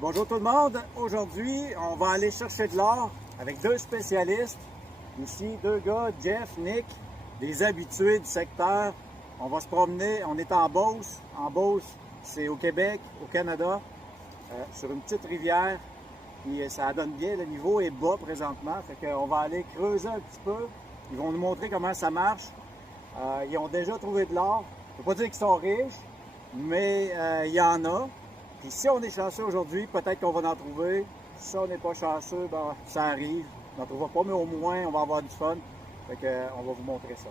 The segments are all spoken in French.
Bonjour tout le monde. Aujourd'hui, on va aller chercher de l'or avec deux spécialistes. Ici, deux gars, Jeff, Nick, des habitués du secteur. On va se promener, on est en Beauce. En Beauce, c'est au Québec, au Canada, sur une petite rivière. Puis ça donne bien, le niveau est bas présentement. Fait qu'on va aller creuser un petit peu. Ils vont nous montrer comment ça marche. Ils ont déjà trouvé de l'or. Je ne veux pas dire qu'ils sont riches, mais il y en a. Puis si on est chanceux aujourd'hui, peut-être qu'on va en trouver. Si on n'est pas chanceux, ben, ça arrive. On n'en trouvera pas, mais au moins, on va avoir du fun. Fait que, on va vous montrer ça.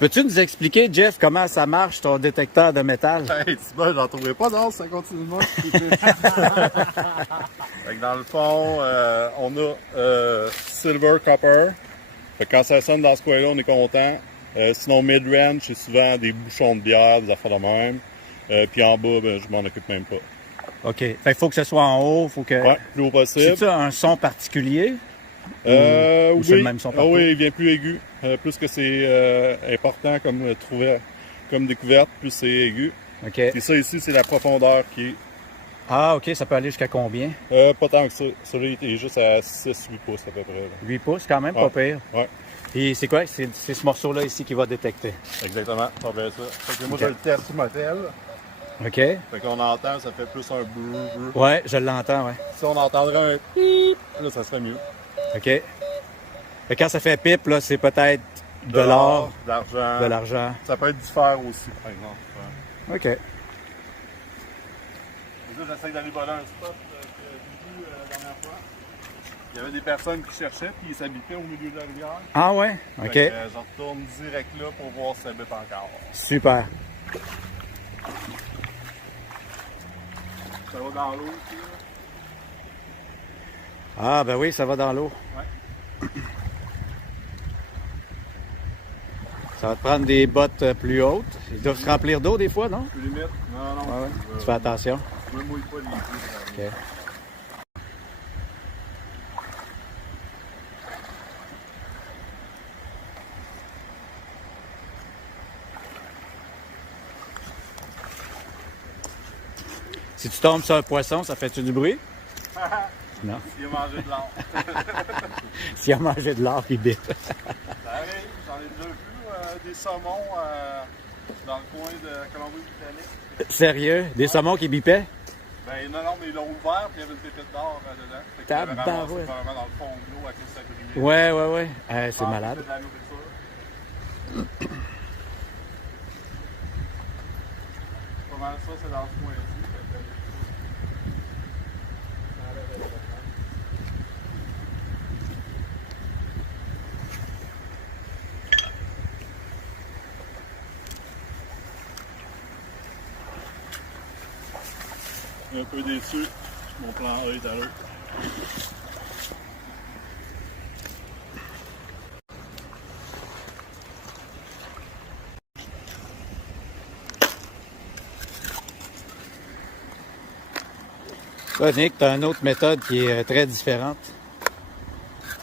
Peux-tu nous expliquer, Jeff, comment ça marche ton détecteur de métal? Hey, c'est bon, j'en trouvais pas d'or, ça continue de moi. Dans le fond, on a silver, copper. Fait que quand ça sonne dans ce coin-là, on est content. Sinon, mid-range, c'est souvent des bouchons de bière, des affaires de même. Puis en bas, ben, je m'en occupe même pas. OK. Fait qu'il faut que ce soit en haut, faut que... Ouais, plus haut possible. C'est ça un son particulier? Ou oui. c'est le même son partout? Oui, il vient plus aigu. Plus que c'est important comme découverte, plus c'est aigu. OK. Et ça ici, c'est la profondeur qui est... Ah, OK. Ça peut aller jusqu'à combien? Pas tant que ça. Celui-là, il est juste à 6-8 pouces à peu près. Là. 8 pouces, quand même, Ouais. pas pire. Ouais. Et c'est quoi? C'est ce morceau-là ici qui va détecter. Exactement, ça fait ça. Fait que moi, Ok. je le teste sur motel. OK? Fait qu'on entend, ça fait plus un brrr. Ouais, je l'entends, ouais. Si on entendrait un pip, là, ça serait mieux. OK? Fait que quand ça fait pipe, là, c'est peut-être de l'or, de l'argent. de l'argent. Ça peut être du fer aussi, par exemple. Ouais. OK. Et là, j'essaie d'aller voler un spot que j'ai vu la dernière fois. Il y avait des personnes qui cherchaient, puis ils s'habitaient au milieu de la rivière. Ah ouais? OK. Fait que, je retourne direct là pour voir si ça habite encore. Super. Ça va dans l'eau aussi, là. Ah, ben oui, ça va dans l'eau. Ouais. Ça va te prendre des bottes plus hautes. Ils doivent se remplir d'eau des fois, non? Plus limite. Non, non. Ouais, ouais. Tu fais attention. Je me mouille pas les yeux. OK. Si tu tombes sur un poisson, ça fait-tu du bruit? Non. Il a mangé de l'or. S'il a mangé de l'or, il bip. Ça arrive, j'en ai déjà vu des saumons dans le coin de Colombie-Britannique. Sérieux? Des saumons qui bipaient? Ben non, mais ils l'ont ouvert puis il y avait une pépite d'or dedans. Fait qu'ils l'avaient ramassé vraiment dans le fond de l'eau à cause de sa brillait. Ouais, ouais, ouais. C'est malade. C'est de la nourriture. Pas mal ça, c'est dans ce coin-ci. Un peu déçu, mon plan A est à l'autre. Toi, Nick, tu as une autre méthode qui est très différente.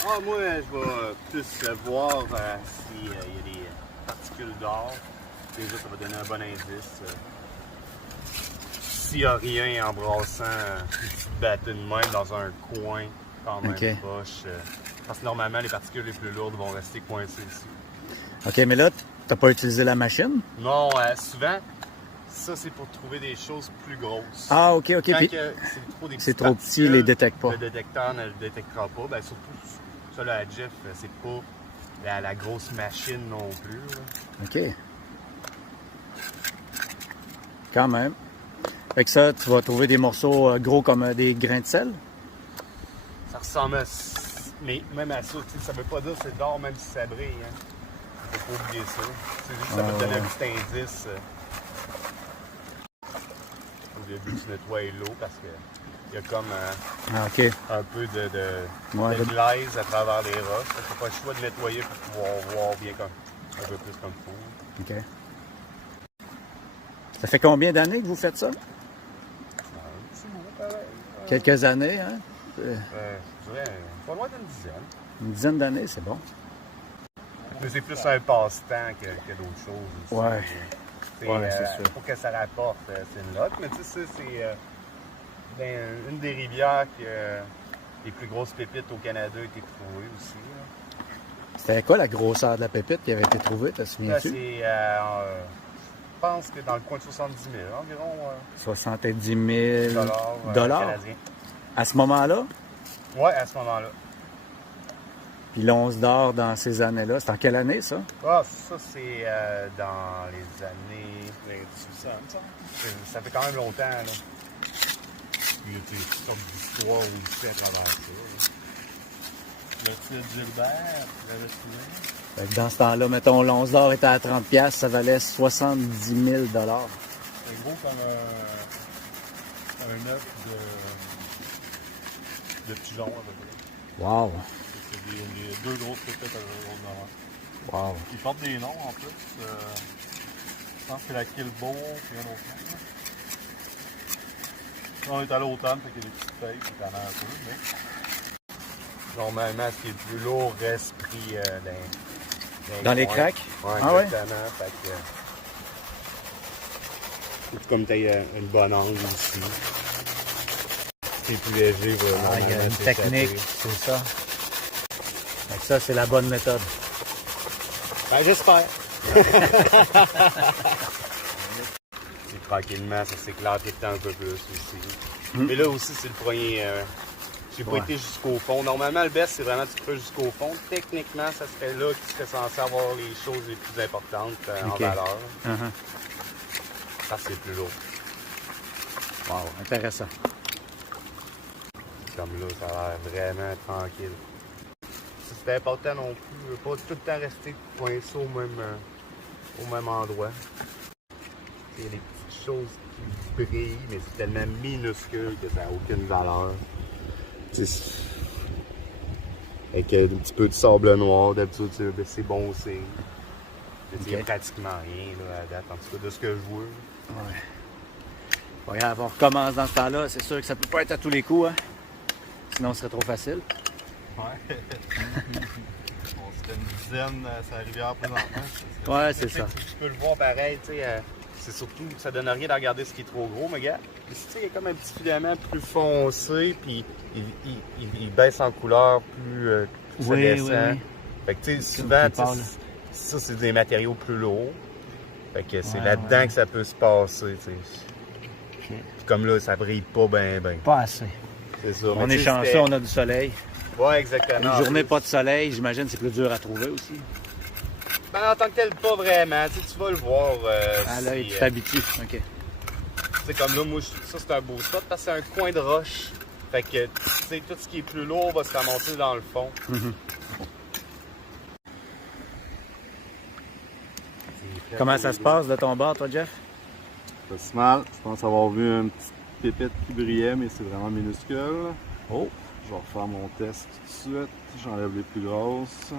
Ah, moi, je vais plus voir s'il y a des particules d'or. Déjà, ça va donner un bon indice. S'il n'y a rien en brassant une petite battue de même dans un coin, quand même proche. Parce que normalement, les particules les plus lourdes vont rester coincées ici. OK, mais là, t'as pas utilisé la machine? Non, souvent, ça, c'est pour trouver des choses plus grosses. Ah, OK, OK. Quand Puis, c'est trop petit, il les détecte pas. Le détecteur ne le détectera pas. Ben, surtout, ça, là, à Jeff, c'est pas la grosse machine non plus. Là. OK. Quand même. Fait que ça, tu vas trouver des morceaux gros comme des grains de sel? Ça ressemble à... Mais même à ça, ça veut pas dire que c'est d'or même si ça brille. Hein. Faut pas oublier ça. C'est juste que ça va te donner un petit indice. Au début, tu nettoies l'eau parce que il y a comme un peu de glaise à travers les roches. Tu n'as pas le choix de nettoyer pour pouvoir voir bien un peu plus comme il faut. OK. Ça fait combien d'années que vous faites ça? C'est bon, pareil. Quelques années, hein? Je dirais pas loin d'une dizaine. Une dizaine d'années, c'est bon. Mais c'est plus un passe-temps que d'autres choses aussi. Ouais. Ouais, c'est sûr. Pour que ça rapporte, c'est une lotte. Mais tu sais, c'est une des rivières que les plus grosses pépites au Canada ont été trouvées aussi. Là. C'était quoi la grosseur de la pépite qui avait été trouvée, t'as Là, souviens-tu? c'est, je pense que dans le coin de 70 000 environ 70 000 dollars canadiens. à ce moment-là. Ouais, à ce moment-là. Puis l'once d'or dans ces années-là, c'est en quelle année, ça? Ah, ça, c'est dans les années 1800, ça fait quand même longtemps, là. Il y a des sortes d'histoires aussi à travers ça. Là. Le titre Gilbert, l'avais trouvé. Fait que dans ce temps-là, mettons, l'once d'or était à 30$, ça valait 70 000 $. C'est gros comme un œuf de pigeon, à peu près. Wow! C'est des deux grosses pépites à l'autre moment. Wow! Ils portent des noms en plus. Je pense que c'est la Kilbo, puis un autre nom. Là, on est à l'automne, fait qu'il y a des petites feuilles qui t'en un peu, mais. Normalement, ce qui est le plus lourd reste pris Dans les coins. craques? Ouais, Ah ouais? exactement. Fait que, c'est comme tu as une bonne angle aussi. C'est plus léger, vraiment. Ah, il y a une technique, c'est ça. Fait que ça, c'est la bonne méthode. Ben, j'espère. Puis, tranquillement, ça s'éclate tout le temps un peu plus aussi. Mais là aussi, c'est le premier. J'ai pas été jusqu'au fond. Normalement, le best, c'est vraiment tu creuses jusqu'au fond. Techniquement, ça serait là que tu serais censé avoir les choses les plus importantes en valeur. Ça, c'est plus lourd. Wow, intéressant. Comme là, ça a l'air vraiment tranquille. C'est important non plus, pas tout le temps rester coincé au même endroit. Il y a des petites choses qui brillent, mais c'est tellement minuscule que ça n'a aucune valeur. Avec un petit peu de sable noir, d'habitude, c'est bon aussi. Il n'y a pratiquement rien là, à date, en tout cas de ce que je vois. Ouais. Pas grave, on recommence dans ce temps-là. C'est sûr que ça peut pas être à tous les coups, hein? Sinon, ce serait trop facile. Ouais. On serait une dizaine sur la rivière présentement. Ouais, c'est ça. Tu peux le voir pareil, tu sais. C'est surtout, ça donne rien de regarder ce qui est trop gros, mais regarde, ici, il y a comme un petit filament plus foncé, puis il baisse en couleur plus ça descend. Fait que, tu sais, souvent, ça, c'est des matériaux plus lourds. Fait que c'est là-dedans que ça peut se passer, tu sais. Puis comme là, ça brille pas ben. Pas assez. C'est ça. On est chanceux, on a du soleil. Ouais, exactement. Une journée pas de soleil, j'imagine que c'est plus dur à trouver aussi. Ben, en tant que tel, pas vraiment. Tu vas le voir. À l'œil, tu t'habitues. OK. C'est comme là, moi, ça, c'est un beau spot parce que c'est un coin de roche. Fait que, tu sais, tout ce qui est plus lourd va se ramasser dans le fond. Comment ça se passe de ton bord, toi, Jeff? Pas si mal. Je pense avoir vu une petite pépite qui brillait, mais c'est vraiment minuscule. Oh! Je vais refaire mon test tout de suite. J'enlève les plus grosses.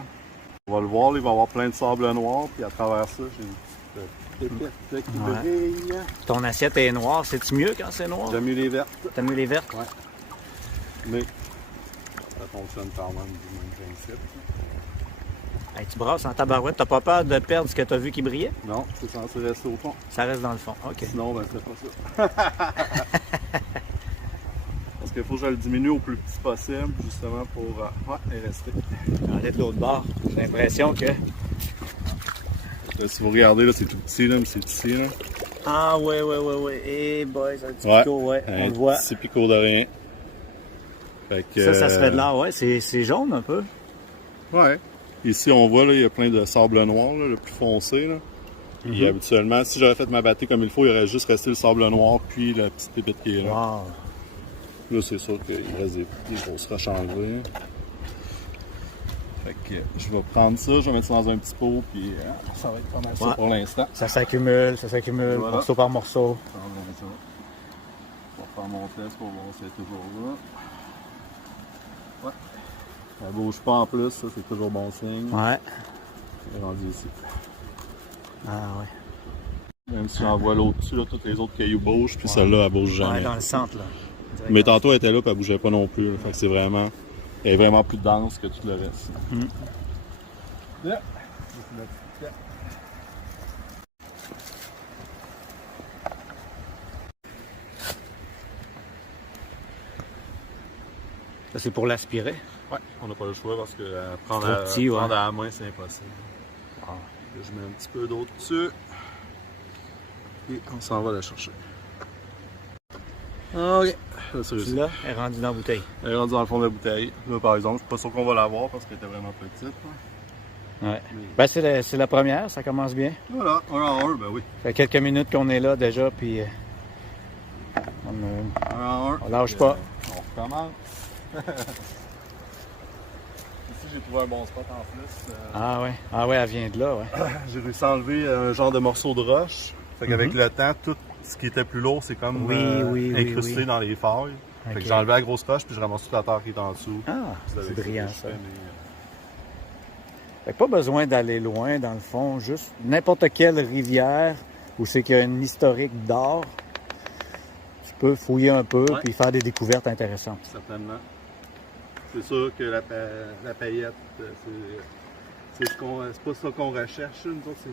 On va le voir, là, il va y avoir plein de sable noir, puis à travers ça, j'ai une petite pépite qui brille. Ton assiette est noire. C'est-tu mieux quand c'est noir? J'aime mieux les vertes. T'aimes mieux les vertes? Ouais. Mais ça fonctionne quand même du même principe. Hey, tu brasses en tabarouette. T'as pas peur de perdre ce que t'as vu qui brillait? Non, c'est censé rester au fond. Ça reste dans le fond. OK. Sinon, ben, c'est pas ça. Parce qu'il faut que je le diminue au plus petit possible, justement pour rester. Regardez de l'autre bord. J'ai l'impression que... Là, si vous regardez, là, c'est tout petit, là, mais c'est ici. Là. Ah, ouais. Eh, boys, un petit picot, ouais. On le voit. Un petit picot de rien. Fait que, Ça serait de l'or, ouais. C'est jaune un peu. Ouais. Ici, on voit, là, il y a plein de sable noir, là, le plus foncé. Là. Et habituellement, si j'avais fait ma battue comme il faut, il aurait juste resté le sable noir, puis la petite pépite qui est là. Wow. Là, c'est sûr qu'il reste des grosses roches enlevées. Fait que je vais prendre ça, je vais mettre ça dans un petit pot, puis ça va être pas mal ça pour l'instant. Ça s'accumule, voilà. morceau par morceau. Je vais faire mon test pour voir si c'est toujours là. Ouais. Ça bouge pas en plus, ça c'est toujours bon signe. Ouais. C'est rendu ici. Ah ouais. Même si j'en vois l'autre dessus, là, tous les autres cailloux bougent, puis celle-là, elle bouge jamais. Ouais, dans le centre, là. Mais tantôt, elle était là, puis elle bougeait pas non plus. Là. Fait que c'est vraiment Elle est vraiment plus dense que tout le reste. Mm. Là. Ça, c'est pour l'aspirer. Ouais, on n'a pas le choix parce que prendre à la main, c'est impossible. Ah. Je mets un petit peu d'eau dessus. Et on s'en va la chercher. Ok. Là, c'est réussi. Là, elle est rendue dans la bouteille. Elle est rendue dans le fond de la bouteille. Là, par exemple, je suis pas sûr qu'on va l'avoir parce qu'elle était vraiment petite. Ouais. Ben, c'est la première, ça commence bien. Voilà, un en un, ben oui. Ça fait quelques minutes qu'on est là déjà, puis Un en un. on lâche pas. On recommence. Ici, j'ai trouvé un bon spot en plus. Ah ouais, elle vient de là, ouais. J'ai réussi à enlever un genre de morceau de roche. Fait qu'avec le temps, tout ce qui était plus lourd, c'est comme incrusté dans les failles. Fait que j'ai enlevé la grosse roche puis je ramasse toute la terre qui est en dessous. Ah, c'est avec brillant que je ça. fais, Fait que pas besoin d'aller loin dans le fond, juste n'importe quelle rivière où c'est qu'il y a une historique d'or. Tu peux fouiller un peu puis faire des découvertes intéressantes. Certainement. C'est sûr que la paillette, c'est pas ça qu'on recherche. Nous autres, c'est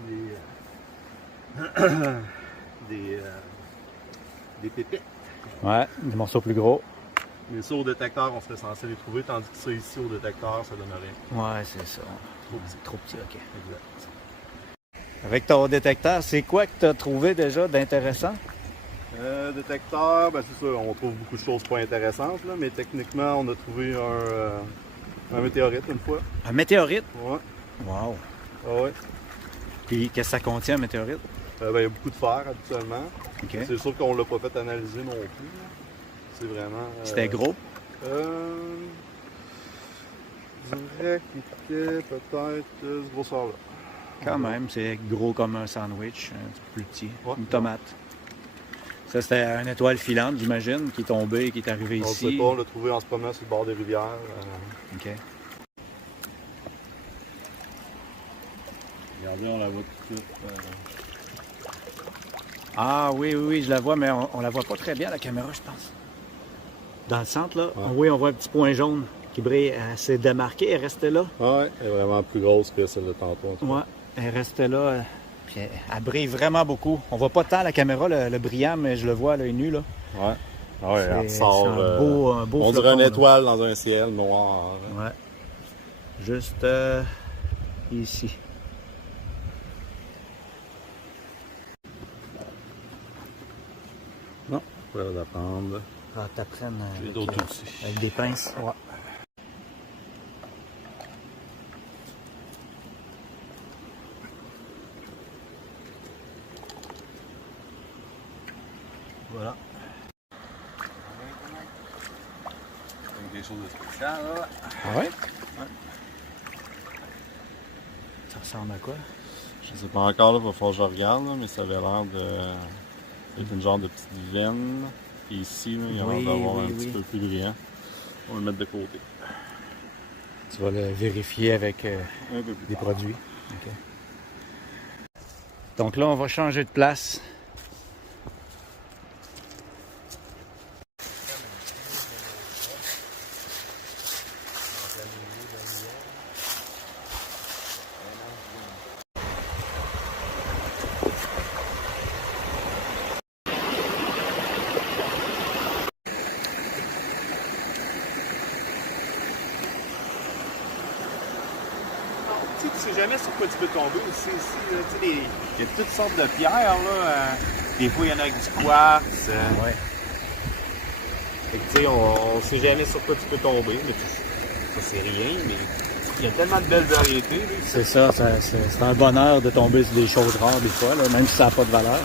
des pépites. Ouais, des morceaux plus gros. Mais ça, au détecteur, on serait censé les trouver, tandis que ça, ici, au détecteur, ça donne rien. Ouais, c'est ça. Trop petit. Trop petit, ok. Exact. Avec ton détecteur, c'est quoi que tu as trouvé déjà d'intéressant? Détecteur, ben c'est ça, on trouve beaucoup de choses pas intéressantes, là, mais techniquement, on a trouvé un météorite une fois. Un météorite? Ouais. Wow! Ah ouais. Puis qu'est-ce que ça contient, un météorite? Ben, il y a beaucoup de fer habituellement. Ok. C'est sûr qu'on l'a pas fait analyser non plus. Là. C'est vraiment. C'était gros? Je dirais qu'il était peut-être ce grosseur-là. Quand même, c'est gros comme un sandwich, un petit peu plus petit. Ouais. Une tomate. Ça, c'était une étoile filante, j'imagine, qui est tombée et qui est arrivée On ne ici. sait pas, on l'a trouvé en se promenant sur le bord des rivières. OK. Regardez, on la voit tout de suite. Ah oui, je la vois, mais on la voit pas très bien, la caméra, je pense. Dans le centre, là, Ouais. oui, on voit un petit point jaune qui brille. Elle s'est démarquée, elle restait là. Ouais, elle est vraiment plus grosse que celle de tantôt. En tout cas. Ouais, elle restait là. Puis elle brille vraiment beaucoup. On voit pas tant la caméra, le brillant, mais je le vois à l'œil nu, là. Ouais. Ah ouais, elle C'est ressort. un beau on dirait flocon, une là. étoile dans un ciel noir. Ouais. Juste ici. Non, je vais la prendre. Ah, t'apprennes J'ai d'autres outils. avec des pinces. Ouais. Voilà. Quelque chose de spécial, là. Ah ouais? Ça ressemble à quoi? Je sais pas encore, il va falloir que je regarde, là, mais ça avait l'air d'être une genre de petite veine. Et ici, là, il y a l'air d'avoir un petit peu plus brillant. On va le mettre de côté. Tu vas le vérifier avec Un peu plus des tard. produits. OK. Donc là, on va changer de place. Tu sais jamais sur quoi tu peux tomber aussi. Il y a toutes sortes de pierres. Là, des fois, il y en a avec du quartz. Ouais. Fait que, tu sais, on sait jamais sur quoi tu peux tomber. Mais ça, c'est rien. Mais il y a tellement de belles variétés. Là. C'est ça, c'est un bonheur de tomber sur des choses rares des fois, là, même si ça n'a pas de valeur.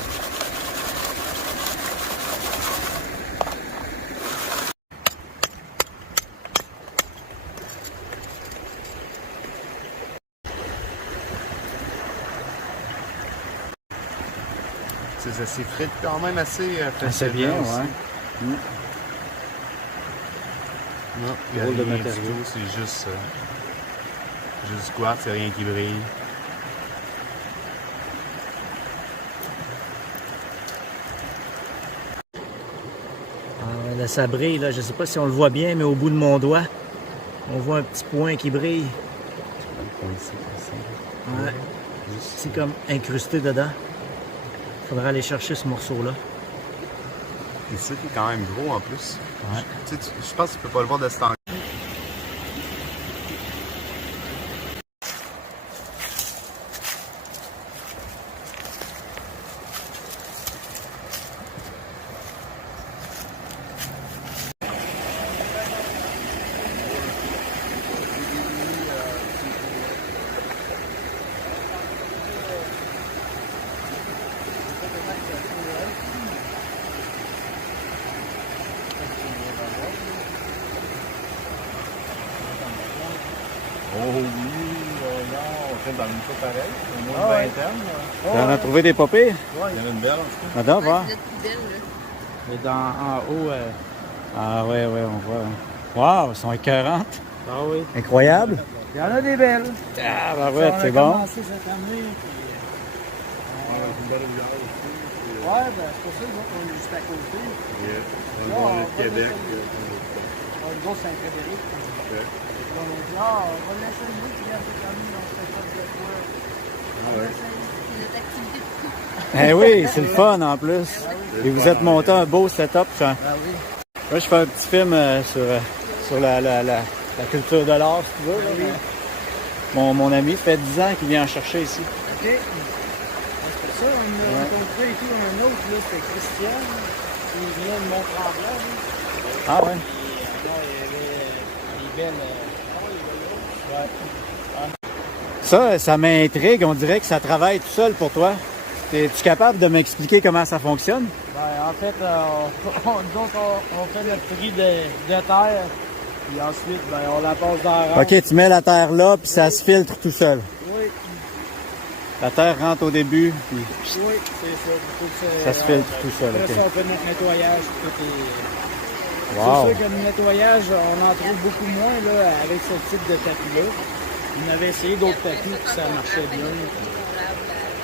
Ça s'effrite quand même assez C'est facilement bien, aussi. ouais. Non, il y a Drôle de rien du matériau. tout, c'est juste du quartz, c'est rien qui brille. Ah, là, ça brille, là. Je sais pas si on le voit bien, mais au bout de mon doigt, On voit un petit point qui brille. Ouais. C'est comme incrusté dedans. Faudrait aller chercher ce morceau-là. Et ça qui est quand même gros en plus. Ouais. Je pense que tu peux pas le voir de cet angle. Oh oui, non, on fait dans une fois pareil, au moins une vingtaine. On a trouvé des papiers. Il y en a une belle en tout cas. Attends, voir. C'est notre plus belle, là. Et en haut, Ah ouais, on voit. Wow, elles sont écœurantes. ah oui. Incroyable. Il y en a des belles. Ah bah ouais, c'est bon. On a commencé cette année. Une belle rivière aussi. Ouais, ben c'est pour ça que nous autres, on est juste à côté. On va aller de Québec. On a une grosse Saint-Frédéric. On a dit, on va l'essayer, tu viens cette année, on se fait ça de quoi. On va essayer. C'est notre activité de couple. Eh oui, c'est le fun en plus. Et vous êtes monté un beau setup. Ah oui. Moi, je fais un petit film sur la culture de l'art, si tu veux. Là. Mon ami, ça fait 10 ans qu'il vient en chercher ici. OK. C'est ça, on a rencontré et tout un autre, là, c'était Christian, qui vient de Mont-Tremblant. Ah ouais? Non, il y avait des belles... Ça m'intrigue. On dirait que ça travaille tout seul pour toi. Es-tu capable de m'expliquer comment ça fonctionne? Ben, en fait, on fait notre prix de terre, puis ensuite, ben, on la passe dans la rampe. OK, tu mets la terre là, puis ça se filtre tout seul. Oui, La terre rentre au début, puis oui, c'est ça. Faut que ça se filtre tout seul. Après OK. ça, on fait notre nettoyage. Tout est... Wow. C'est sûr que le nettoyage, on en trouve beaucoup moins là, avec ce type de tapis-là. On avait essayé d'autres tapis, puis ça marchait bien.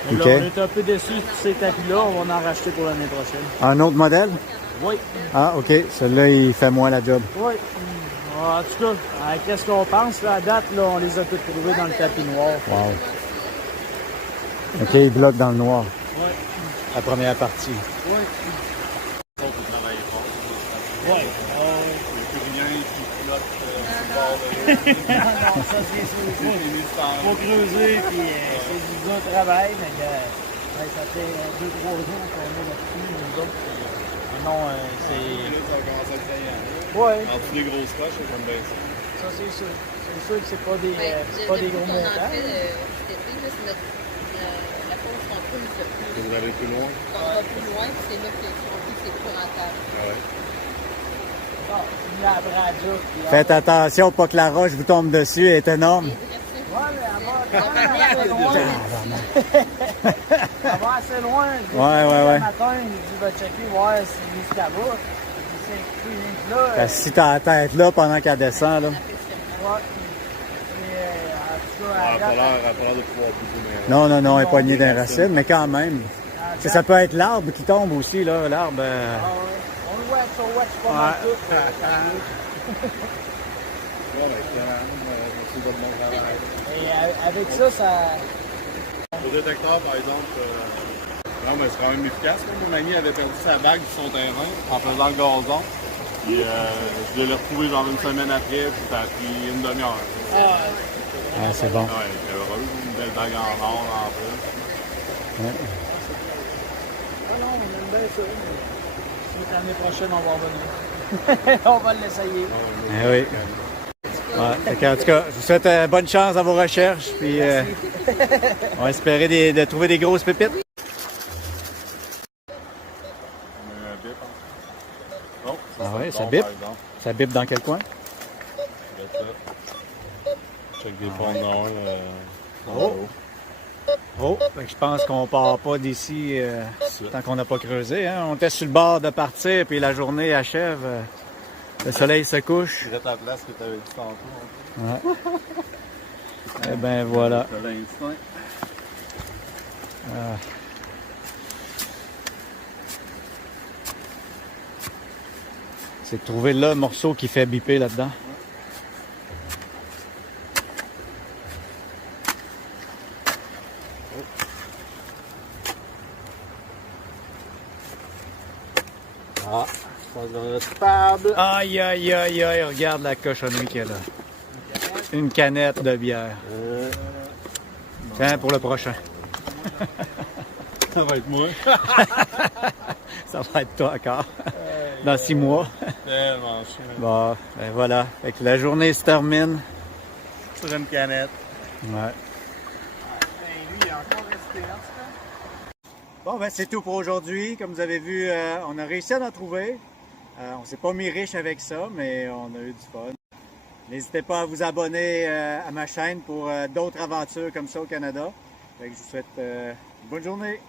Puis... OK. Là, on est un peu déçus de ces tapis-là. On va en racheter pour l'année prochaine. Un autre modèle? Oui. Ah, OK. Celui-là, il fait moins la job. Oui. En tout cas, qu'est-ce qu'on pense? Là, à date, là, on les a tous trouvés dans le tapis noir. Wow. OK, il bloque dans le noir. Oui. La première partie. Oui. Oui. Non, ça c'est sûr. Faut creuser, puis c'est du dur travail, mais ça fait 2-3 jours qu'on est là-dessus, nous autres. Non, c'est... Ouais. En dessous des grosses roches, j'aime bien ça. Ça c'est sûr. C'est sûr que c'est pas des, Le pas des plus gros qu'on en montants. fait cet été, là, c'est la course qu'on creuse le plus. Vous allez plus loin? Quand on va plus loin, c'est là que c'est plus rentable. Ah ouais. Ah, c'est la bradia. Faites attention, pas que la roche vous tombe dessus, elle est énorme. Ouais, mais elle On va venir va avec loin. Elle va assez loin. Ouais. Le matin, il dit, va checker, voir si jusqu'à va. C'est rien que là. Parce que si t'as la tête là pendant qu'elle descend, là. Ouais. Et, en tout cas, Elle a pas l'air de pouvoir bouger. Non, elle est poignée d'un racine, mais quand même. Ça peut être l'arbre qui tombe aussi, là. L'arbre. On le voit sur Watch pas mal tout. Merci de mon travail. Et avec ça, Au détecteur, par exemple, non, mais c'est quand même efficace. Là. Mon ami avait perdu sa bague sur son terrain en faisant le gazon. Puis je l'ai retrouvé genre une semaine après, puis ça a pris une demi-heure. Ah, c'est bon. Ouais, il était heureux, une belle bague en or en plus. Ouais. non, on aime bien ça. L'année prochaine, on va revenir. On va l'essayer. Eh oui. Ouais, en tout cas, je vous souhaite bonne chance à vos recherches. Puis, on va espérer de trouver des grosses pépites. Ah ouais, ça bip. Ça bip dans quel coin? Check des fonds noirs. Oh, fait que je pense qu'on part pas d'ici tant qu'on n'a pas creusé. Hein? On était sur le bord de partir, puis la journée achève. Le soleil se couche. Je dirais ta place que tu avais dit tantôt. Ouais. Eh ben voilà. L'instinct. C'est de trouver le morceau qui fait biper là-dedans. Ah, je pense qu'on est capable. Aïe, aïe, aïe, aïe, regarde la cochonnerie qu'il y a là. Une canette de bière. Tiens, pour le prochain. Ça va être moi. Ça va être toi encore. Dans 6 mois. Tellement chiant. Bon, ben voilà. Fait que la journée se termine. Sur une canette. Ouais. Bon, ben c'est tout pour aujourd'hui. Comme vous avez vu, on a réussi à en trouver. On s'est pas mis riche avec ça, mais on a eu du fun. N'hésitez pas à vous abonner à ma chaîne pour d'autres aventures comme ça au Canada. Fait que je vous souhaite une bonne journée.